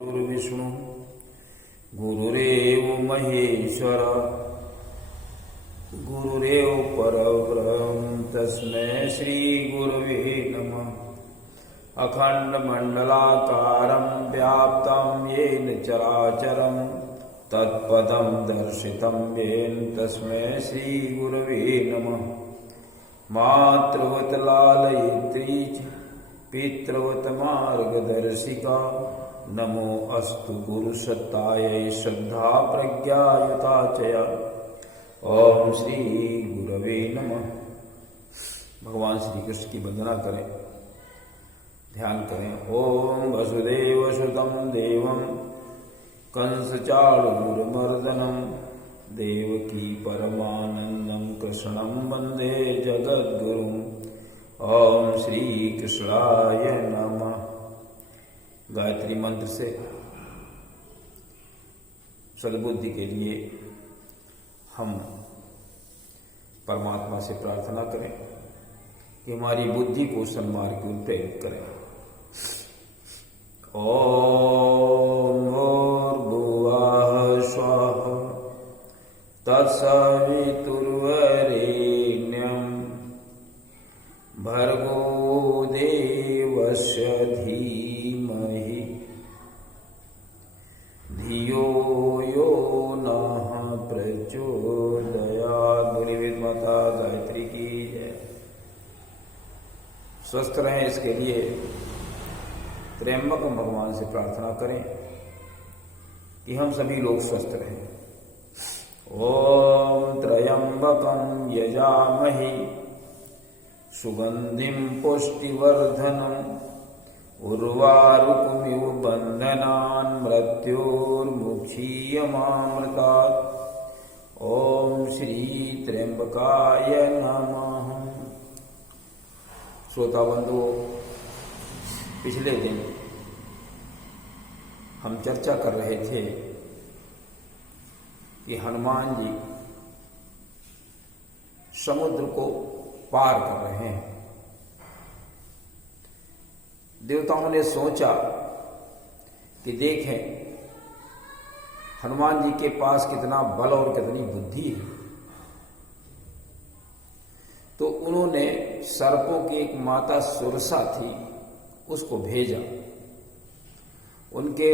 गुरुर्विष्णु गुरुरेव महेश्वर गुरुरेव परब्रह्म तस्मै श्री गुरुवे नमः। अखंडमंडलाकारं व्याप्तं येन चराचरं तत्पदं दर्शितं येन तस्मै श्री गुरुवे नमः। मातृवत लालयित्री च पितृवत मार्गदर्शिका नमो अस्तु गुरुसत्तायै श्रद्धा प्रज्ञायुता च। ओम श्री गुरवे नमः। भगवान श्री कृष्ण की वंदना करें, ध्यान करें। ओम वसुदेव सुतं देवं कंसचाणूरमर्दनं देवकी परमानंदं कृष्णं वंदे जगद्गुरुम्। ओम श्री कृष्णाय नमः। गायत्री मंत्र से सद्बुद्धि के लिए हम परमात्मा से प्रार्थना करें कि हमारी बुद्धि को सन्मार्ग की ओर प्रेरित करें। ओम भूर्भुवः स्वः तत्सवितुर्वरेण्यं भर्गो देवस्य धीमहि धियो यो नः प्रचोदयात्। बोली वेद माता गायत्री की जय। स्वस्थ रहें, इसके लिए त्र्यंबक भगवान से प्रार्थना करें कि हम सभी लोग स्वस्थ रहें। ओम त्र्यंबकं यजामहि सुगंधिं पुष्टिवर्धनम् उर्वारुकमिव बन्धनान् मृत्योर्मुक्षीयमामृतात्। ओम श्री त्र्यंबकाय नमः। श्रोता बंधुओं, पिछले दिन हम चर्चा कर रहे थे कि हनुमान जी समुद्र को पार कर रहे हैं। देवताओं ने सोचा कि देखें हनुमान जी के पास कितना बल और कितनी बुद्धि है, तो उन्होंने सर्पों की एक माता सुरसा थी, उसको भेजा उनके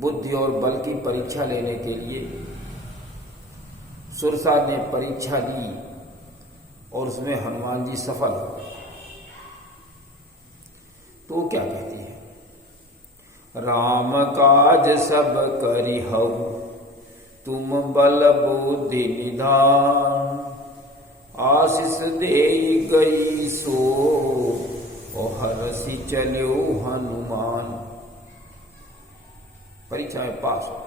बुद्धि और बल की परीक्षा लेने के लिए। सुरसा ने परीक्षा ली और उसमें हनुमान जी सफल हो। तो वो क्या कहती है? राम काज सब करिहउ तुम बल बुद्धि निधान, आशीष देई गई सो और हरसि चलो हनुमान। परीक्षा में पास हो।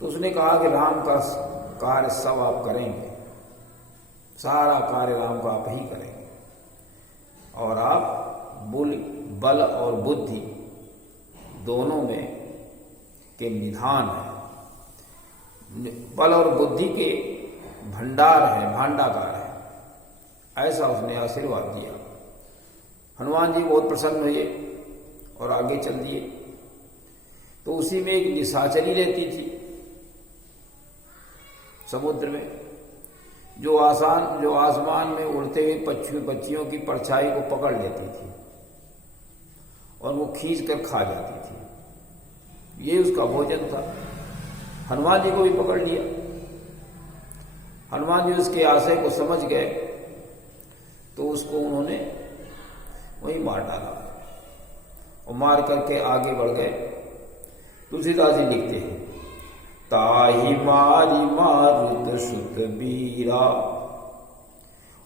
तो उसने कहा कि राम का कार्य सब आप करेंगे, सारा कार्य राम का आप ही करेंगे, और आप बल और बुद्धि दोनों में के निधान है। बल और बुद्धि के भंडार है, भांडागार है, ऐसा उसने आशीर्वाद दिया। हनुमान जी बहुत प्रसन्न हुए और आगे चल दिए। तो उसी में एक निशाचरी रहती थी समुद्र में, जो आसमान में उड़ते हुए पक्षियों की परछाई को पकड़ लेती थी और वो खींच कर खा जाती थी। ये उसका भोजन था। हनुमान जी को भी पकड़ लिया। हनुमान जी उसके आशय को समझ गए तो उसको उन्होंने वहीं मार डाला और मार करके आगे बढ़ गए। तुलसीदास जी लिखते हैं, ताहि मारी मारुत सुत बीरा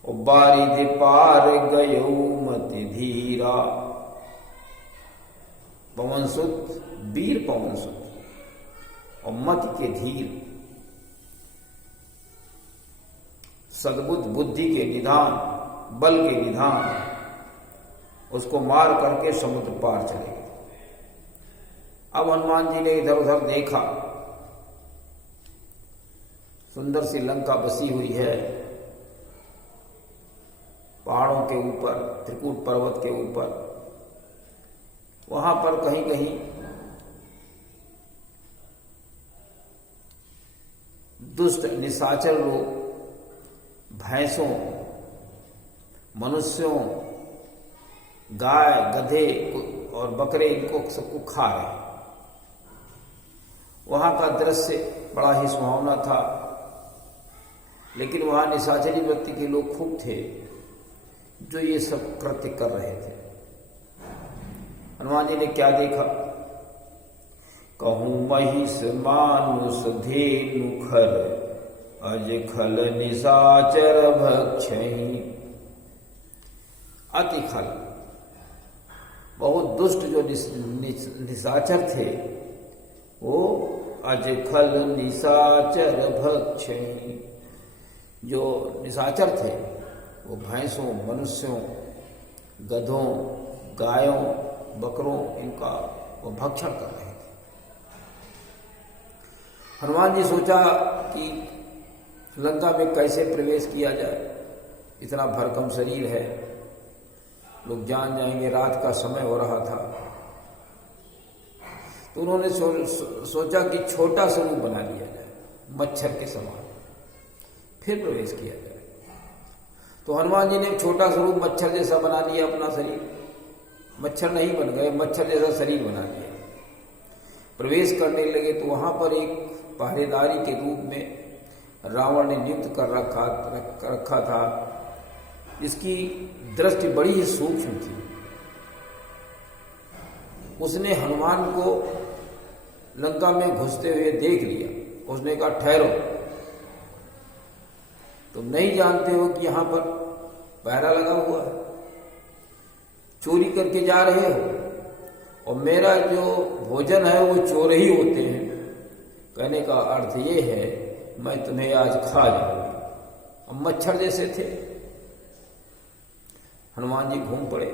और बारिध पार गयो मति धीरा। पवन सुत, वीर पवन सुत और मति के धीर, सद्बुद्ध बुद्धि के निधान, बल के निधान, उसको मार करके समुद्र पार चले गए। अब हनुमान जी ने इधर उधर देखा, सुंदर सी लंका बसी हुई है, पहाड़ों के ऊपर, त्रिकूट पर्वत के ऊपर। वहां पर कहीं कहीं दुष्ट निशाचर लोग भैंसों, मनुष्यों, गाय, गधे और बकरे इनको सबको खा रहे। वहां का दृश्य बड़ा ही सुहावना था, लेकिन वहां निशाचरी वृत्ति के लोग खूब थे जो ये सब कृत्य कर रहे थे। हनुमान जी ने क्या देखा? कहूं महिष मानुष धेनु खर, अज खल निशाचर भक्षई। अति खल, बहुत दुष्ट जो निशाचर थे वो अज खल निशाचर भक्षई। जो निशाचर थे वो भैंसों, मनुष्यों, गधों, गायों, बकरों इनका वो भक्षण कर रहे थे। हनुमान जी सोचा कि लंका में कैसे प्रवेश किया जाए, इतना भरकम शरीर है, लोग जान जाएंगे, रात का समय हो रहा था। तो उन्होंने सोचा कि छोटा स्वरूप बना लिया जाए, मच्छर के समान, फिर प्रवेश किया जाए। तो हनुमान जी ने छोटा स्वरूप मच्छर जैसा बना लिया अपना शरीर। मच्छर नहीं बन गए, मच्छर जैसा शरीर बना लिया। प्रवेश करने लगे तो वहां पर एक पहरेदारी के रूप में रावण ने नियुक्त कर रखा था, जिसकी दृष्टि बड़ी ही सूक्ष्म थी। उसने हनुमान को लंका में घुसते हुए देख लिया। उसने कहा, ठहरो, तुम नहीं जानते हो कि यहां पर पहरा लगा हुआ है, चोरी करके जा रहे हो, और मेरा जो भोजन है वो चोर ही होते हैं। कहने का अर्थ ये है मैं तुम्हें आज खा जाऊंगी। अब मच्छर जैसे थे। हनुमान जी घूम पड़े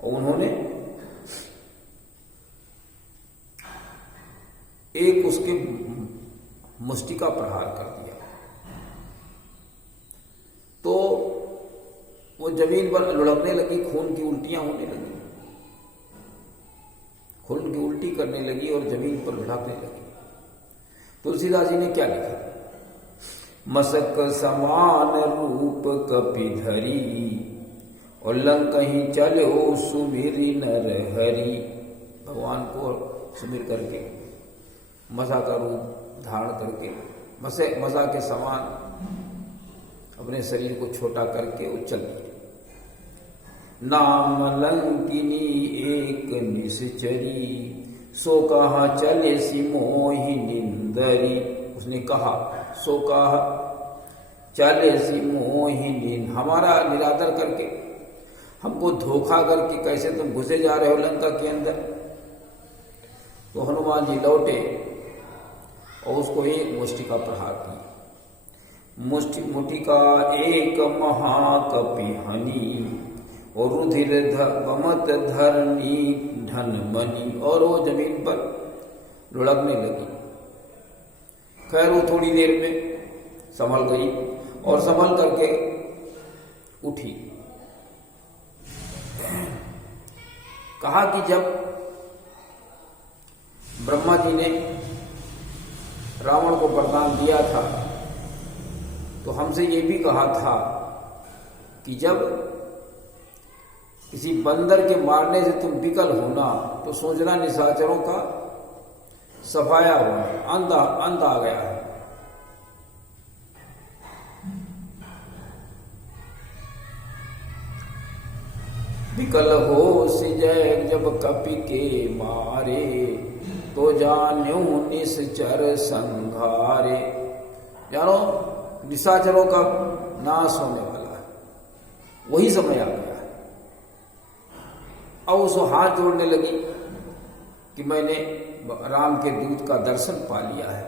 और उन्होंने एक उसके मुष्टि का प्रहार कर दिया। तो वो जमीन पर लुढ़कने लगी, खून की उल्टियां होने लगी, खून की उल्टी करने लगी और जमीन पर लुढ़कने लगी। तुलसीदास जी ने क्या लिखा? मसक समान रूप कपिधरी, और लंकहीं चलो सुमिरि नर हरि। भगवान को सुमिर करके, मसा का रूप धारण करके, मसा के समान अपने शरीर को छोटा करके वो चल दिए। नाम लंकिनी एक निश्चरी, सो कहा चले सी मोहि निंदरी। उसने कहा, सो कहा चले सी मोहि निंद, हमारा निरादर करके, हमको धोखा करके कैसे तुम घुसे जा रहे हो लंका के अंदर। तो हनुमान जी लौटे और उसको एक मुष्टि का प्रहार किया। मुष्टि का एक महाकपिहनी, और रुधिर बमत धरनी धन मनी, और वो जमीन पर लुढ़कने लगी। खैर वो थोड़ी देर में संभल गई और संभल करके उठी। कहा कि जब ब्रह्मा जी ने रावण को वरदान दिया था तो हमसे ये भी कहा था कि जब किसी बंदर के मारने से तुम विकल होना तो सोचना निशाचरों का सफाया होना, अंत आ गया है। विकल हो सिजय जब कपि के मारे, तो जान्यो निश्चर संघारे। जानो निशाचरों का नाश होने वाला है, वही समय आ गया है। अब उसको हाथ जोड़ने लगी कि मैंने राम के दूत का दर्शन पा लिया है।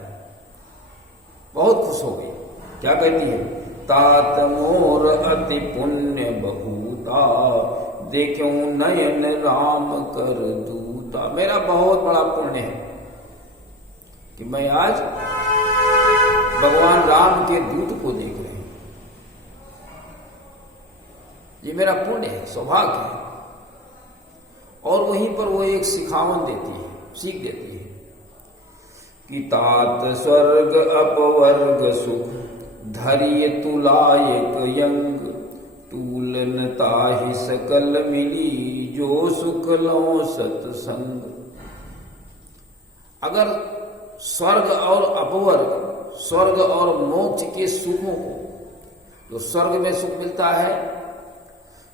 बहुत खुश हो गई। क्या कहती है? तात मोर अति पुण्य बहुता, देखो नयन राम कर दूता। मेरा बहुत बड़ा पुण्य है कि मैं आज भगवान राम के दूत को देख रही हूं। ये मेरा पुण्य है, सौभाग्य है। और वहीं पर वो एक सिखावन देती है, सीख देती है कि तात स्वर्ग अपवर्ग सुख धरिय तुलायक यंग तूलन ताहि सकल मिली जो सुख लो सत्संग। अगर स्वर्ग और अपवर्ग, स्वर्ग और मोक्ष के सुखों को, जो स्वर्ग में सुख मिलता है,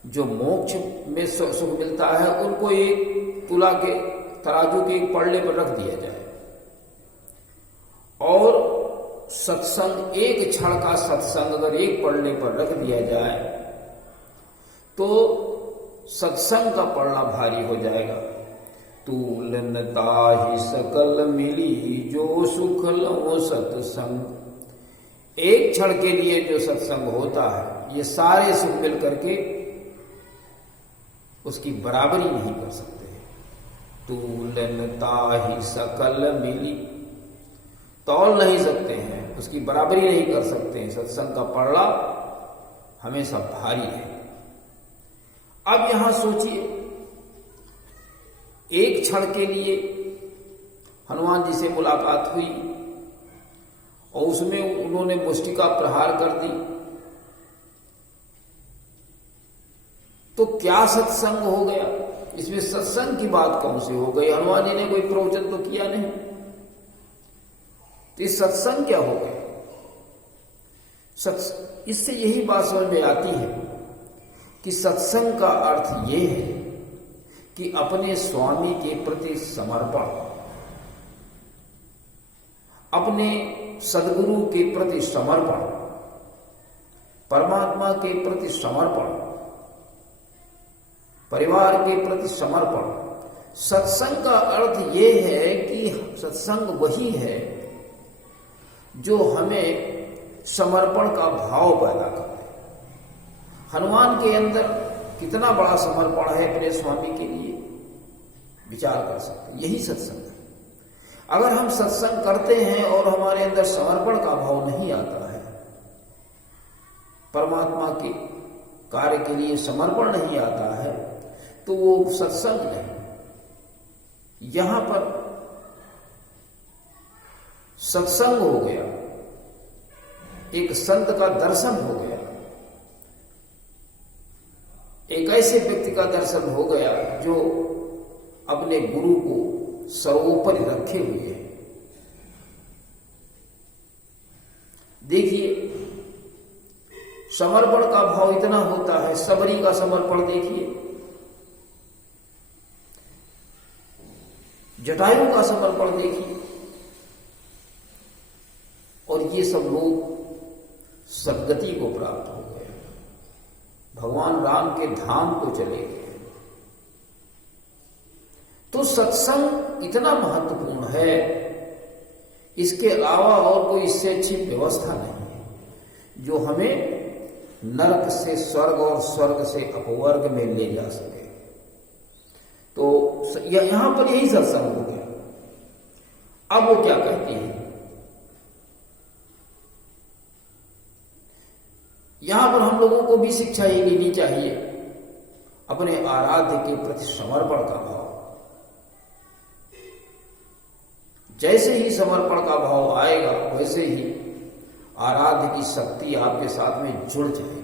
जो मोक्ष में सुख मिलता है, उनको एक तुला के तराजू के एक पड़ले पर रख दिया जाए और सत्संग, एक क्षण का सत्संग अगर एक पड़ने पर रख दिया जाए तो सत्संग का पड़ना भारी हो जाएगा। तूलन ताहि सकल मिली जो सुख लो सत्संग। एक क्षण के लिए जो सत्संग होता है, ये सारे सुख मिल करके उसकी बराबरी नहीं कर सकते। तूलन ताहि सकल मिली, तौल नहीं सकते हैं, उसकी बराबरी नहीं कर सकते हैं। सत्संग का पड़ला हमेशा भारी है। अब यहां सोचिए, एक क्षण के लिए हनुमान जी से मुलाकात हुई और उसमें उन्होंने मुष्टिका प्रहार कर दी, तो क्या सत्संग हो गया? इसमें सत्संग की बात कौन सी हो गई? हनुमान जी ने कोई प्रवचन तो किया नहीं, तो सत्संग क्या हो गया? इससे यही बात समझ में आती है कि सत्संग का अर्थ ये है कि अपने स्वामी के प्रति समर्पण, अपने सद्गुरु के प्रति समर्पण, परमात्मा के प्रति समर्पण, परिवार के प्रति समर्पण। सत्संग का अर्थ ये है कि सत्संग वही है जो हमें समर्पण का भाव पैदा करता है। हनुमान के अंदर कितना बड़ा समर्पण है अपने स्वामी के लिए, विचार कर सकते हैं। यही सत्संग है। अगर हम सत्संग करते हैं और हमारे अंदर समर्पण का भाव नहीं आता है, परमात्मा के कार्य के लिए समर्पण नहीं आता है, तो वो सत्संग नहीं। यहां पर सत्संग हो गया, एक संत का दर्शन हो गया, एक ऐसे व्यक्ति का दर्शन हो गया जो अपने गुरु को सर्वोपरि रखे हुए है। देखिए, समर्पण का भाव इतना होता है। सबरी का समर्पण देखिए, जटायु का समर्पण देखिए, और ये सब लोग सद्गति को प्राप्त हो गए, भगवान राम के धाम को चले गए। तो सत्संग इतना महत्वपूर्ण है, इसके अलावा और कोई इससे अच्छी व्यवस्था नहीं है जो हमें नरक से स्वर्ग और स्वर्ग से अपवर्ग में ले जा सके। तो यहां पर यही सत्संग हो गया। अब वो क्या कहती है? यहां पर हम लोगों को भी शिक्षा ये लेनी चाहिए, अपने आराध्य के प्रति समर्पण का भाव। जैसे ही समर्पण का भाव आएगा, वैसे ही आराध्य की शक्ति आपके साथ में जुड़ जाएगी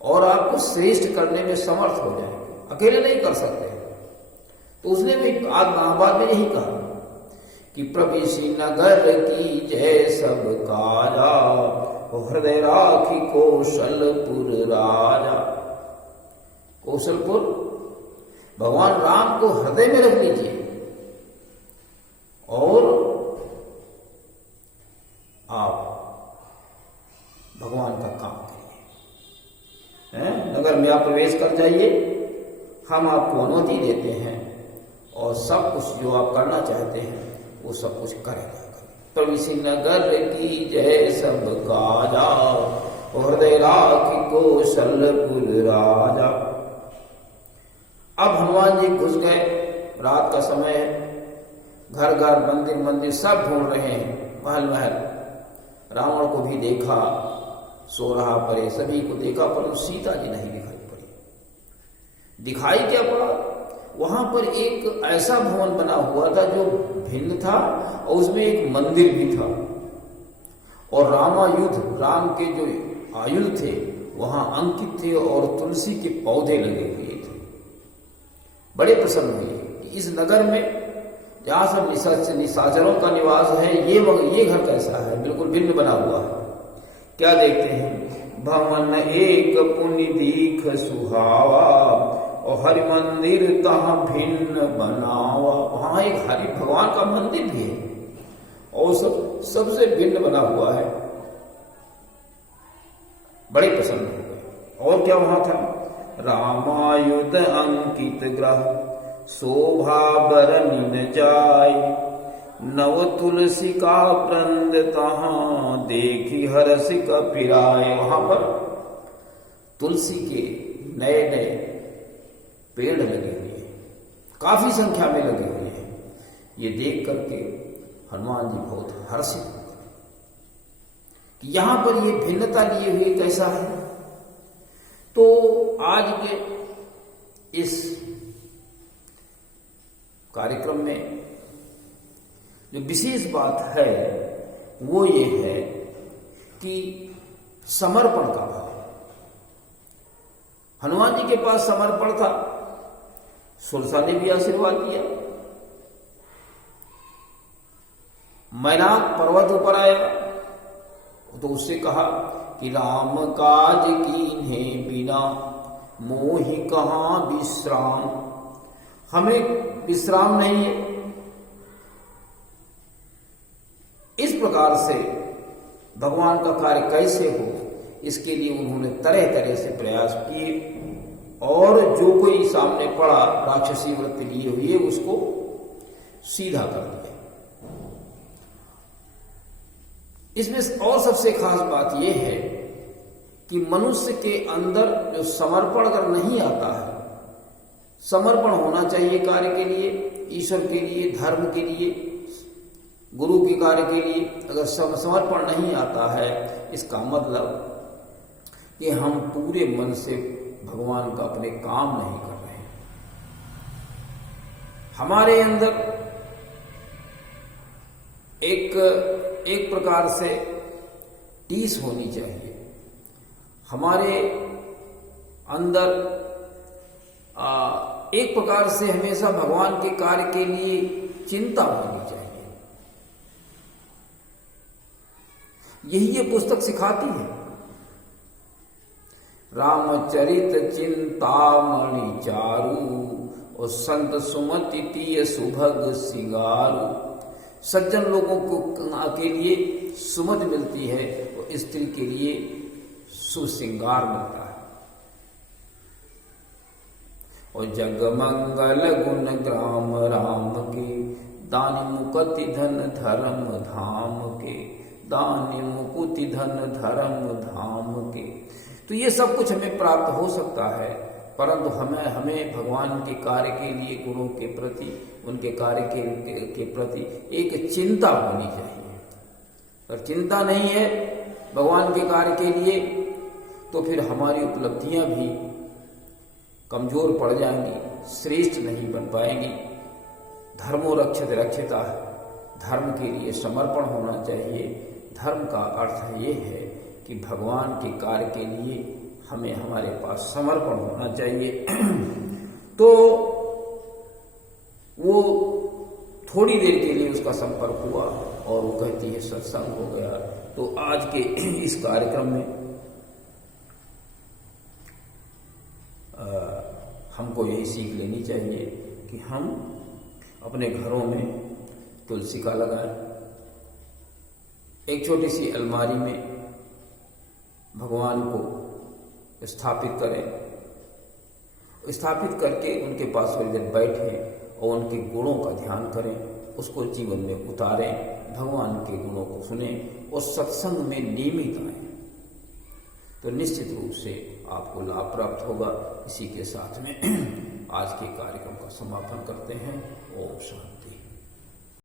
और आपको श्रेष्ठ करने में समर्थ हो जाएंगे। अकेले नहीं कर सकते। तो उसने भी आज महाभारत में यही कहा कि प्रविशि नगर की जय सब काजा, हृदय राखी कौशलपुर राजा। कौशलपुर, भगवान राम को हृदय में रख लीजिए और आप भगवान का काम करिए। नगर में आप प्रवेश कर जाइए, हम आपको अनुमति देते हैं और सब कुछ जो आप करना चाहते हैं वो सब कुछ करेगा। प्रविशि नगर की जय सब काजा, हृदय राखी कौशलपुर राजा। अब हनुमान जी घुस गए, रात का समय है, घर घर मंदिर मंदिर सब ढूंढ रहे हैं, महल महल। रावण को भी देखा, सो रहा पड़े, सभी को देखा, परंतु सीता जी नहीं दिखाई पड़ी। दिखाई क्या पड़ा? वहां पर एक ऐसा भवन बना हुआ था जो भिन्न था और उसमें एक मंदिर भी था। और रामायुध, राम के जो आयुध थे वहां अंकित थे और तुलसी के पौधे लगे हुए थे। बड़े प्रसन्न हुए इस नगर में जहां सब निशाचरों का निवास है, ये घर कैसा है, बिल्कुल भिन्न बना हुआ है। क्या देखते हैं, भवन एक पुनि दीख सुहावा और हरि मंदिर तहाँ भिन्न बनावा। वहां एक हरि भगवान का मंदिर भी है और सबसे भिन्न बना हुआ है। बड़े प्रसन्न हो गए। और क्या वहां था, रामायुध अंकित ग्रह शोभा बरनिन जाय नव तुलसी का वृंद तहाँ देखी हर्ष कपिराय। वहां पर तुलसी के नए नए पेड़ लगे हुए हैं, काफी संख्या में लगे हुए हैं। ये देख करके हनुमान जी बहुत हर्षित हो गए कि यहां पर ये भिन्नता लिए हुए कैसा है। तो आज के इस कार्यक्रम में जो विशेष बात है वो ये है कि समर्पण का भाव। हनुमान जी के पास समर्पण था, सुरसा ने भी आशीर्वाद दिया। मैनाक पर्वत ऊपर आया तो उससे कहा कि राम काज कीन्हे बिना मोहि कहां विश्राम। हमें विश्राम नहीं है। इस प्रकार से भगवान का कार्य कैसे हो, इसके लिए उन्होंने तरह तरह से प्रयास किए और जो कोई सामने पड़ा राक्षसी वृत्ति लिए हुए उसको सीधा कर दिया। इसमें और सबसे खास बात यह है कि मनुष्य के अंदर जो समर्पण अगर नहीं आता है, समर्पण होना चाहिए कार्य के लिए, ईश्वर के लिए, धर्म के लिए, गुरु के कार्य के लिए। अगर समर्पण नहीं आता है, इसका मतलब कि हम पूरे मन से भगवान का अपने काम नहीं कर रहे हैं। हमारे अंदर एक प्रकार से टीस होनी चाहिए। हमारे अंदर एक प्रकार से हमेशा भगवान के कार्य के लिए चिंता होनी चाहिए। यही ये पुस्तक सिखाती है। रामचरित चिंतामणि चारु और संत सुमति तीय सुभग सिंगारू। सज्जन लोगों को के लिए सुमति मिलती है और स्त्री के लिए शुभ श्रृंगार मिलता है। और जगमंगल गुण ग्राम राम के दानि मुकुति धन धर्म धाम के, दानि मुकुति धन धर्म धाम के। तो ये सब कुछ हमें प्राप्त हो सकता है, परंतु हमें भगवान के कार्य के लिए, गुरु के प्रति, उनके कार्य के प्रति एक चिंता होनी चाहिए। अगर चिंता नहीं है भगवान के कार्य के लिए तो फिर हमारी उपलब्धियां भी कमजोर पड़ जाएंगी, श्रेष्ठ नहीं बन पाएंगी। धर्मो रक्षित रक्षिता, धर्म के लिए समर्पण होना चाहिए। धर्म का अर्थ ये है कि भगवान के कार्य के लिए हमें हमारे पास समर्पण होना चाहिए। तो वो थोड़ी देर के लिए उसका संपर्क हुआ और वो कहती है सत्संग हो गया। तो आज के इस कार्यक्रम में हमको यही सीख लेनी चाहिए कि हम अपने घरों में तुलसी का लगाएं, एक छोटी सी अलमारी में भगवान को स्थापित करें, स्थापित करके उनके पास थोड़ी देर बैठें और उनके गुणों का ध्यान करें, उसको जीवन में उतारें, भगवान के गुणों को सुनें और सत्संग में नियमित आएं, तो निश्चित रूप से आपको लाभ प्राप्त होगा। इसी के साथ में आज के कार्यक्रम का समापन करते हैं। ओम शांति।